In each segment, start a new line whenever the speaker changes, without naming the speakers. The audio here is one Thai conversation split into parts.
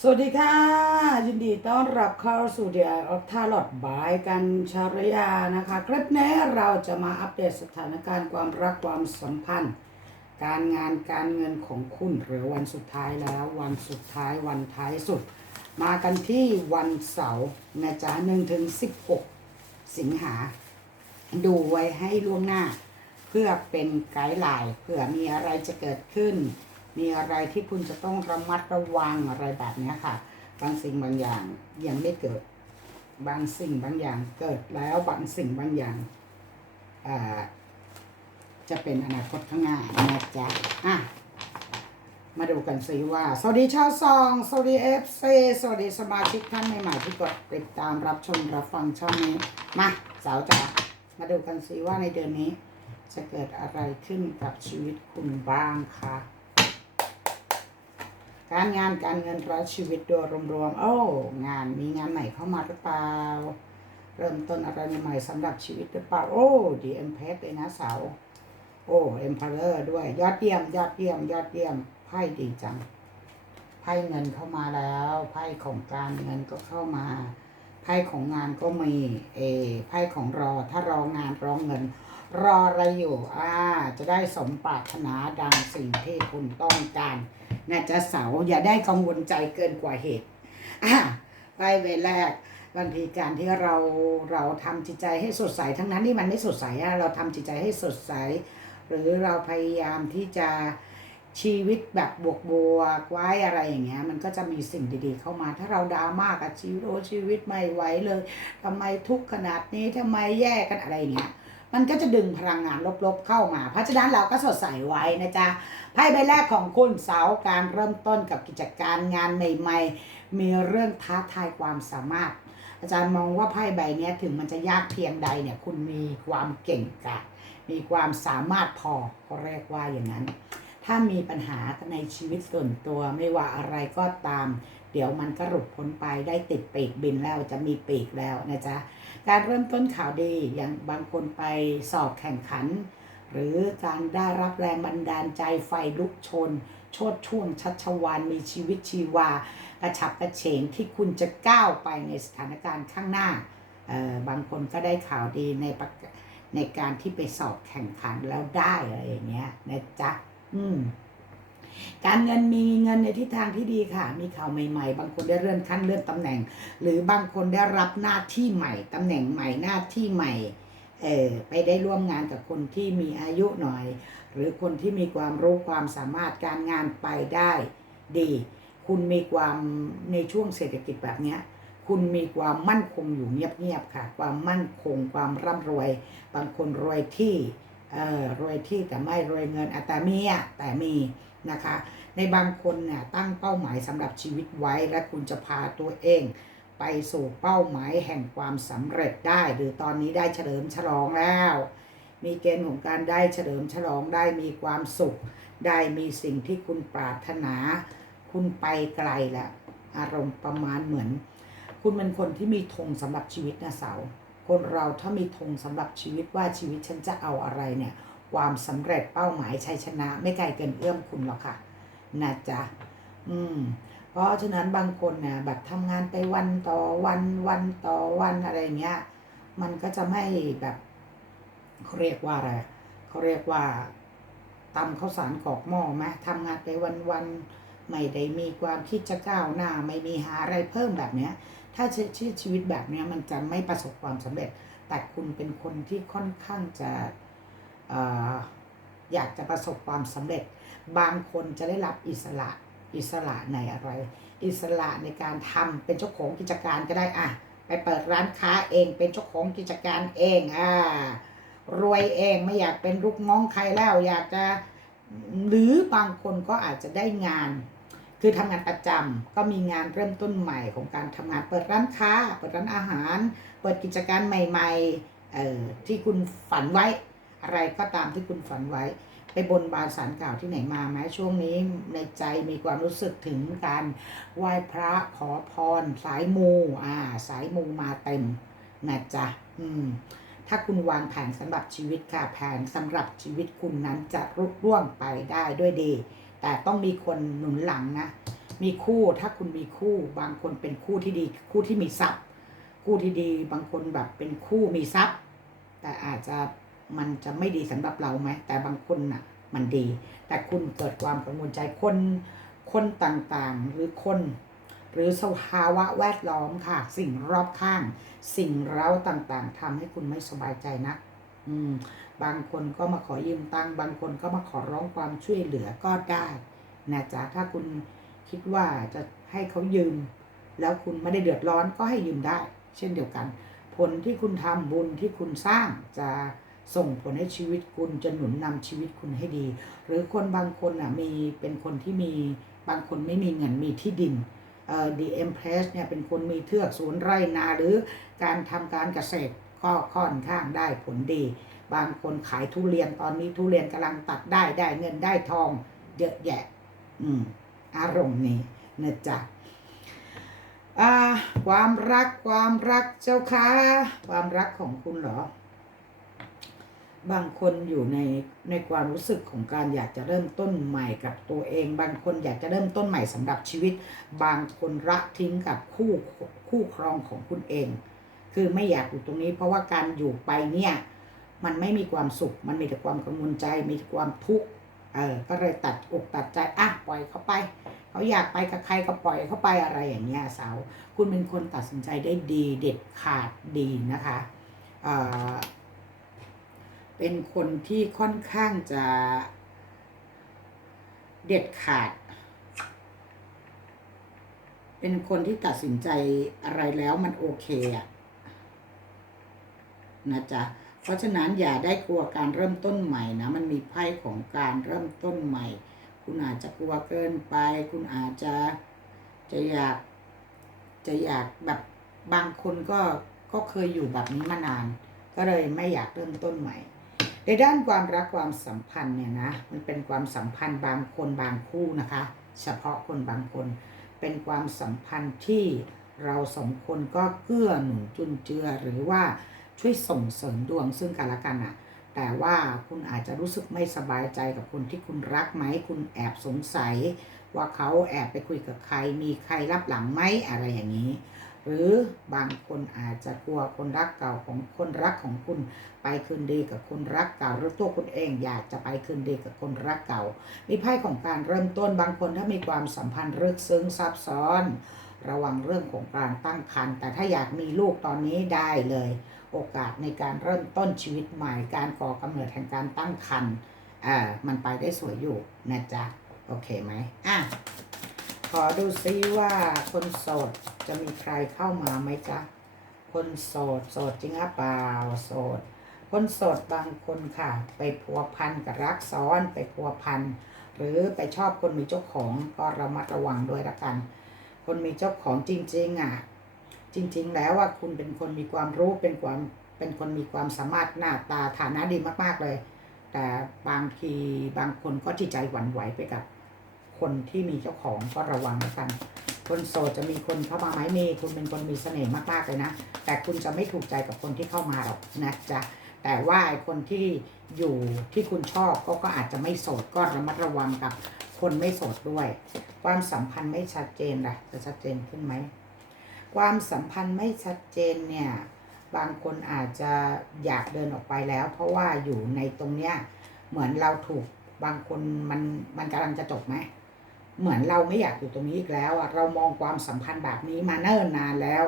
สวัสดีค่ะ ยินดีต้อนรับเข้าสู่เดียร์ออฟทาร์ลอดบายกันชารยานะคะ คลิปนี้เราจะมาอัปเดตสถานการณ์ความรักความสัมพันธ์ การงานการเงินของคุณหรือวันสุดท้ายแล้ว วันสุดท้ายวันท้ายสุด มากันที่วันเสาร์นะจ๊ะหนึ่งถึงสิบหกสิงหา ดูไว้ให้ล่วงหน้า เพื่อเป็นไกด์ไลน์เผื่อมีอะไรจะเกิดขึ้น มีอะไรที่คุณจะต้องระมัดระวังอะไรแบบนี้ค่ะ บางสิ่งบางอย่างยังไม่เกิด บางสิ่งบางอย่างเกิดแล้วบางสิ่งบางอย่างาจะเป็นอนาคตข้างหน้านะจ๊ะอะมาดูกันสิว่า สวัสดีชาวซอง สวัสดีเอฟซีสวัสดีสมาชิกท่านใหม่ๆที่กดติดตามรับชมรับฟังช่องนี้ มาสาวจ๋ามาดูกันสิว่าในเดือนนี้ จะเกิดอะไรขึ้นกับชีวิตคุณบ้างคะ การงานการเงินและชีวิตโดยรวมๆโอ้งานมีงานใหม่เข้ามาหรือเปล่า เริ่มต้นอะไรใหม่สำหรับชีวิตหรือเปล่า โอ้ดีเอ็มเพสเลยนะสาวโอ้เอ็มพาเลอร์ด้วย ยอดเยี่ยม ยอดเยี่ยม ยอดเยี่ยมไพ่ดีจังไพ่เงินเข้ามาแล้วไพ่ของการเงินก็เข้ามาไพ่ของงานก็มีเอไพ่ของรอถ้ารองานรองเงิน รออะไรอยู่อ่าจะได้สมปรารถนาดังสิ่งที่คุณต้องการ นะจ๊ะเสาอย่าได้กังวลใจเกินกว่าเหตุอ่าไพ่ใบแรกบางทีการที่เราเราทำจิตใจให้สดใสทั้งนั้นที่มันไม่สดใสอะเราทำจิตใจให้สดใส หรือเราพยายามที่จะชีวิตแบบบวกบวกไว้อะไรอย่างเงี้ย มันก็จะมีสิ่งดีๆเข้ามา ถ้าเราดราม่ากับชีวิตโอ้ชีวิตไม่ไหวเลยทำไมทุกข์ขนาดนี้ทำไมแย่กันอะไรอย่างเงี้ย มันก็จะดึงพลังงานลบๆเข้ามา เพราะฉะนั้นเราก็สดใสไว้นะจ๊ะไพ่ใบแรกของคุณเสาการเริ่มต้นกับกิจการงานใหม่ ๆ มีเรื่องท้าทายความสามารถ อาจารย์มองว่าไพ่ใบนี้ถึงมันจะยากเพียงใดเนี่ยคุณมีความเก่งกาจมีความสามารถพอก็เรียกว่าอย่างนั้น ถ้ามีปัญหาในชีวิตส่วนตัวไม่ว่าอะไรก็ตาม เดี๋ยวมันก็หลุดพ้นไปได้ติดปีกบินแล้วจะมีปีกแล้วนะจ๊ะการเริ่มต้นข่าวดีอย่างบางคนไปสอบแข่งขัน หรือการได้รับแรงบันดาลใจไฟลุกชน โชดช่วงชัชวานมีชีวิตชีวากระฉับกระเฉงที่คุณจะก้าวไปในสถานการณ์ข้างหน้าเอ่อบางคนก็ได้ข่าวดีในประในการที่ไปสอบแข่งขันแล้วได้อะไรอย่างเงี้ยนะจ๊ะอืม การเงินมีเงินในทิศทางที่ดีค่ะ มีข่าวใหม่ ๆ บางคนได้เลื่อนขั้นเลื่อนตำแหน่ง หรือบางคนได้รับหน้าที่ใหม่ตำแหน่งใหม่หน้าที่ใหม่เออไปได้ร่วมงานกับคนที่มีอายุหน่อย หรือคนที่มีความรู้ความสามารถการงานไปได้ดี คุณมีความในช่วงเศรษฐกิจแบบเนี้ยคุณมีความมั่นคงอยู่เงียบๆค่ะ ความมั่นคงความร่ำรวย บางคนรวยที่เอ่อรวยที่แต่ไม่รวยเงินอะแต่มีอะแต่มี นะคะ ในบางคนเนี่ยตั้งเป้าหมายสำหรับชีวิตไว้ และคุณจะพาตัวเอง ไปสู่เป้าหมายแห่งความสำเร็จได้ หรือตอนนี้ได้เฉลิมฉลองแล้ว มีเกณฑ์ของการได้เฉลิมฉลองได้มีความสุข ได้มีสิ่งที่คุณปรารถนา คุณไปไกลแล้วอารมณ์ประมาณเหมือน คุณเป็นคนที่มีธงสำหรับชีวิตนะเสาคนเราถ้ามีธงสำหรับชีวิตว่าชีวิตฉันจะเอาอะไรเนี่ย ความสำเร็จเป้าหมายชัยชนะ ไม่ไกลเกินเอื้อมคุณหรอกค่ะนะจ๊ะอืม เพราะฉะนั้นบางคนนี่ยแบบทำงานไปวันต่อวันวันต่อวันอะไรเงี้ย มันก็จะไม่แบบเขาเรียกว่าอะไรเขาเรียกว่าตำข้าวสารกอกหม้อไหมทำงานไปวันวันไม่ได้มีความคิดจะก้าวหน้า ไม่มีหาอะไรเพิ่มแบบเนี้ย ถ้าใช้ชีวิตแบบเนี้ยมันจะไม่ประสบความสำเร็จ แต่คุณเป็นคนที่ค่อนข้างจะ อยากจะประสบความสำเร็จ บางคนจะได้รับอิสระอิสระในอะไร อิสระในการทำเป็นเจ้าของกิจการก็ได้อะไปเปิดร้านค้าเองเป็นเจ้าของกิจการเองอ่ารวยเองไม่อยากเป็นลูกน้องใครแล้วอยากจะหรือบางคนก็อาจจะได้งาน คือทำงานประจำก็มีงานเริ่มต้นใหม่ของการทำงานเปิดร้านค้า เปิดร้านอาหาร เปิดกิจการใหม่ๆเอ่อที่คุณฝันไว้ อะไรก็ตามที่คุณฝันไว้ ไปบนบานสารกล่าวที่ไหนมาไหมช่วงนี้ในใจมีความรู้สึกถึงการไหว้พระขอพร สายมูอ่า สายมูมาเต็มนะจ๊ะอืมถ้าคุณวางแผนสำหรับชีวิตค่ะแผนสำหรับชีวิตคุณนั้นจะรุ่ร่วงไปได้ด้วยดี แต่ต้องมีคนหนุนหลังนะ มีคู่ถ้าคุณมีคู่บางคนเป็นคู่ที่ดี คู่ที่มีทรัพย์ คู่ที่ดีบางคนแบบเป็นคู่มีทรัพย์ แต่อาจจะ มันจะไม่ดีสำหรับเราไหมแต่บางคนน่ะ มันดี แต่คุณเกิดความกังวลใจคนคนต่างๆ หรือคน หรือสภาวะแวดล้อมค่ะ สิ่งรอบข้าง สิ่งเร้าต่างๆทำให้คุณไม่สบายใจนะอืม บางคนก็มาขอยืมตังค์บางคนก็มาขอร้องความช่วยเหลือก็ได้นะจ๊ะถ้าคุณคิดว่าจะให้เขายืม แล้วคุณไม่ได้เดือดร้อนก็ให้ยืมได้ เช่นเดียวกัน ผลที่คุณทำบุญที่คุณสร้างจะ ส่งผลให้ชีวิตคุณจะหนุนนำชีวิตคุณให้ดี หรือคนบางคนอะมีเป็นคนที่มีบางคนไม่มีเงินมีที่ดินเอ่อ The Empress เนี่ยเป็นคนมีเทือกสวนไร่นาหรือการทำการเกษตรก็ค่อนข้างได้ผลดี บางคนขายทุเรียนตอนนี้ทุเรียนกำลังตัดได้ได้เงินได้ทองเยอะแยะ อืมอารมณ์นี้นะจ๊ะอ่าความรักความรักเจ้าค่ะความรักของคุณเหรอ บางคนอยู่ในในความรู้สึกของการอยากจะเริ่มต้นใหม่กับตัวเอง บางคนอยากจะเริ่มต้นใหม่สำหรับชีวิต บางคนละทิ้งกับคู่คู่ครองของคุณเอง คือไม่อยากอยู่ตรงนี้ เพราะว่าการอยู่ไปเนี่ยมันไม่มีความสุข มันมีแต่ความกังวลใจ มีแต่ความทุกข์เออก็เลยตัดอกตัดใจอะปล่อยเขาไป เขาอยากไปกับใครก็ปล่อยเขาไปอะไรอย่างเงี้ยสาวคุณเป็นคนตัดสินใจได้ดีเด็ดขาดดีนะคะเอ่อ เป็นคนที่ค่อนข้างจะเด็ดขาด เป็นคนที่ตัดสินใจอะไรแล้วมันโอเคอะนะจ๊ะ เพราะฉะนั้นอย่าได้กลัวการเริ่มต้นใหม่นะ มันมีไพ่ของการเริ่มต้นใหม่ คุณอาจจะกลัวเกินไป คุณอาจจะจะอยากจะอยากแบบบางคนก็ก็เคยอยู่แบบนี้มานาน ก็เลยไม่อยากเริ่มต้นใหม่ ในด้านความรักความสัมพันธ์เนี่ยนะมันเป็นความสัมพันธ์บางคนบางคู่นะคะ เฉพาะคนบางคน เป็นความสัมพันธ์ที่เราสองคนก็เกื้อหนุนจุนเจือหรือว่าช่วยส่งเสริมดวงซึ่งกันและกันอะแต่ว่าคุณอาจจะรู้สึกไม่สบายใจกับคนที่คุณรักไหม คุณแอบสงสัย ว่าเขาแอบไปคุยกับใคร มีใครรับหลังไหมอะไรอย่างนี้ หรือบางคนอาจจะกลัวคนรักเก่าของคนรักของคุณ ไปคืนดีกับคนรักเก่าหรือตัวคุณเองอยากจะไปคืนดีกับคนรักเก่า มีไพ่ของการเริ่มต้นบางคนถ้ามีความสัมพันธ์ลึกซึ้งซับซ้อน ระวังเรื่องของการตั้งครรภ์แต่ถ้าอยากมีลูกตอนนี้ได้เลย โอกาสในการเริ่มต้นชีวิตใหม่ การก่อกำเนิดแห่งการตั้งครรภ์อ่ามันไปได้สวยอยู่นะจ๊ะโอเคไหมอะ ขอดูซิว่าคนโสดจะมีใครเข้ามาไหมจ๊ะ คนโสดโสดจริงหรือเปล่าโสด คนโสดบางคนค่ะ ไปพัวพันกับรักซ้อนไปพัวพันหรือไปชอบคนมีเจ้าของก็ระมัดระวังด้วยละกัน คนมีเจ้าของจริง ๆอะจริง ๆ แล้วว่าคุณเป็นคนมีความรู้เป็นความเป็นคนมีความสามารถหน้าตาฐานะดีมาก ๆเลย แต่บางทีบางคนก็จิตใจหวั่นไหวไปกับ คนที่มีเจ้าของก็ระวังแล้วกัน คนโสดจะมีคนเข้ามาไหมมีคุณเป็นคนมีเสน่ห์มากๆเลยนะ แต่คุณจะไม่ถูกใจกับคนที่เข้ามาหรอกนะจ๊ะแต่ว่าคนที่อยู่ที่คุณชอบก็ก็อาจจะไม่โสดก็ระมัดระวังกับคนไม่โสดด้วย ความสัมพันธ์ไม่ชัดเจนล่ะจะชัดเจนขึ้นไหมความสัมพันธ์ไม่ชัดเจนเนี่ยบางคนอาจจะอยากเดินออกไปแล้ว เพราะว่าอยู่ในตรงเนี้ยเหมือนเราถูกบางคนมันมันกำลังจะจบไหม เหมือนเราไม่อยากอยู่ตรงนี้อีกแล้วอะเรามองความสัมพันธ์แบบนี้มาเนิ่นนานแล้ว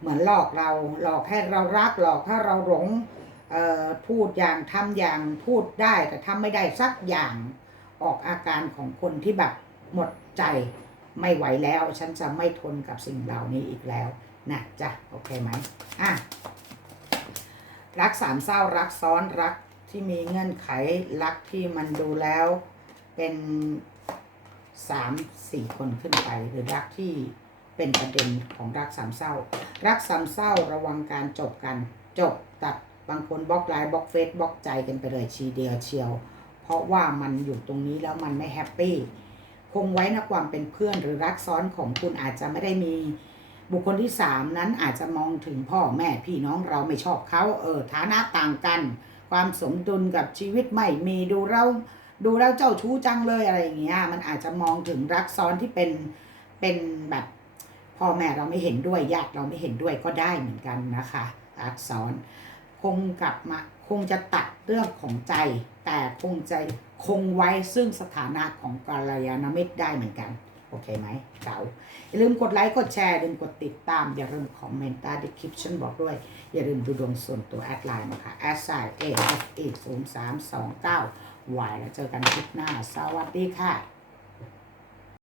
เหมือนหลอกเราหลอกให้เรารักหลอกให้เราหลงเอ่อพูดอย่างทำอย่างพูดได้แต่ทำไม่ได้สักอย่างออกอาการของคนที่แบบหมดใจไม่ไหวแล้ว ฉันจะไม่ทนกับสิ่งเหล่านี้อีกแล้วนะจ๊ะโอเคไหมอะรักสามเศร้ารักซ้อนรักที่มีเงื่อนไขรักที่มันดูแล้ว เป็น สามสี่คนขึ้นไป หรือรักที่เป็นประเด็นของรักสามเศร้า รักสามเศร้าระวังการจบกัน จบตัดบางคนบล็อกไลน์บล็อกเฟซบล็อกใจกันไปเลยชีเดียวเชียว เพราะว่ามันอยู่ตรงนี้แล้วมันไม่แฮปปี้คงไว้นะความเป็นเพื่อนหรือรักซ้อนของคุณอาจจะไม่ได้มีบุคคลที่สามนั้นอาจจะมองถึงพ่อแม่พี่น้องเราไม่ชอบเขาเออฐานะต่างกัน ความสมดุลกับชีวิตไม่มีดูเรา ดูแล้วเจ้าชู้จังเลยอะไรอย่างเงี้ย มันอาจจะมองถึงรักซ้อนที่เป็นเป็นแบบพ่อแม่เราไม่เห็นด้วยญาติเราไม่เห็นด้วยก็ได้เหมือนกันนะคะอักษรคงกลับมาคงจะตัดเรื่องของใจ แต่คงจะคงไว้ซึ่งสถานะของกัลยาณมิตรได้เหมือนกัน โอเคไหมเก๋าอย่าลืมกดไลค์ กดแชร์อย่าลืมกดติดตาม อย่าลืมคอมเมนต์ใต้ดีคริปชั่นบอกด้วย อย่าลืมดูดวงส่วนตัวแอดไลน์มาค่ะแอดไซน์เอฟเอศูนย์สามสองเก้า วายแล้วเจอกันคลิปหน้า สวัสดีค่ะ